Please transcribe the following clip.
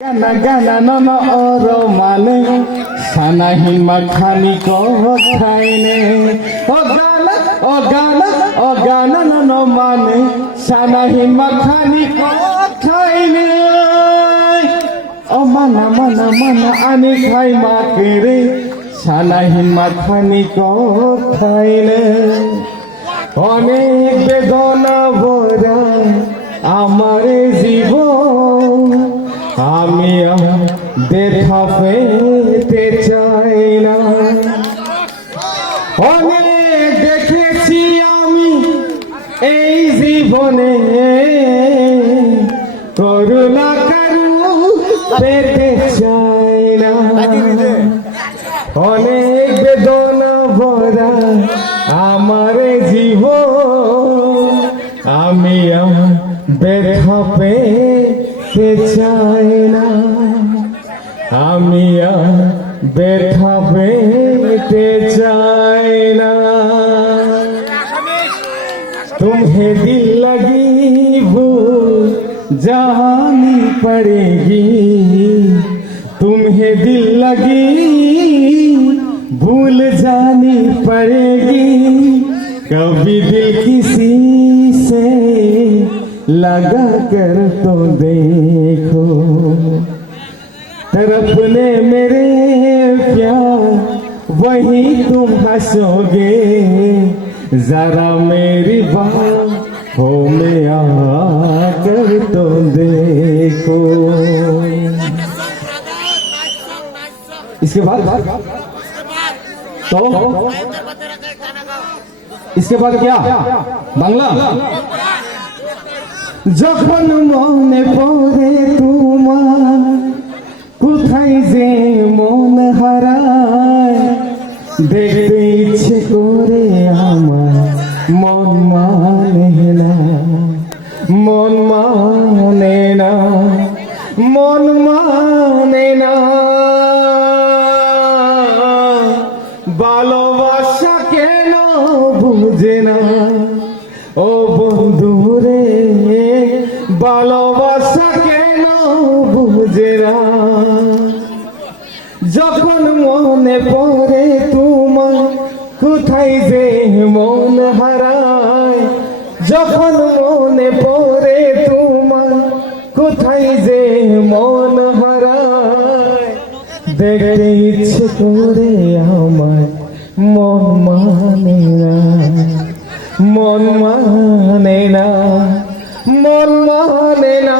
গানা গানা নন ওর মানে সানাহীন মাখানি কথাই নে ও গানা নন মানে সানাহীন মাখানি কথাই নে ও মানা মানা মানা আনি খাই মাকে রে সানাহীন মাখানি কথাই নে অনেক বেদনা ভরা আমার জীবন আমি দেখা পেতে চাই না। অনেক দেখেছি আমি এই জীবনে করুণা কারু পেতে চাই না। অনেক বেদনা ভরা আমার জীবন আমি দেখা পেতে চাই না। আমি ব্যথা পেতে চাই না। तुम्हें दिल लगी भूल जानी पड़ेगी। तुम्हें दिल लगी भूल जानी पड़ेगी। कभी दिल किसी से लगा कर तो देखो। तरफने मेरे प्यार वही तुम हंसोगे। जरा मेरी बाहों में आकर तो देखो। इसके बाद तो इसके बाद क्या बांग्ला যখন মনে পড়ে তোমার কোথায় যে মন হারায় দেখতে ইচ্ছে করে আমার মন মানে না মন মানে না মন মানে না। ভালোবাসা কেন বুঝে না ও বন্ধু রে ভালোবাসা কেন বুঝে না। যখন মনে পড়ে তোমার কোথায় যে মন হারায়। যখন মনে পড়ে তোমার কোথায় যে মন হারায় দেখতে ইচ্ছে করে আমার মন মানে না মন মানে না মন মানে না।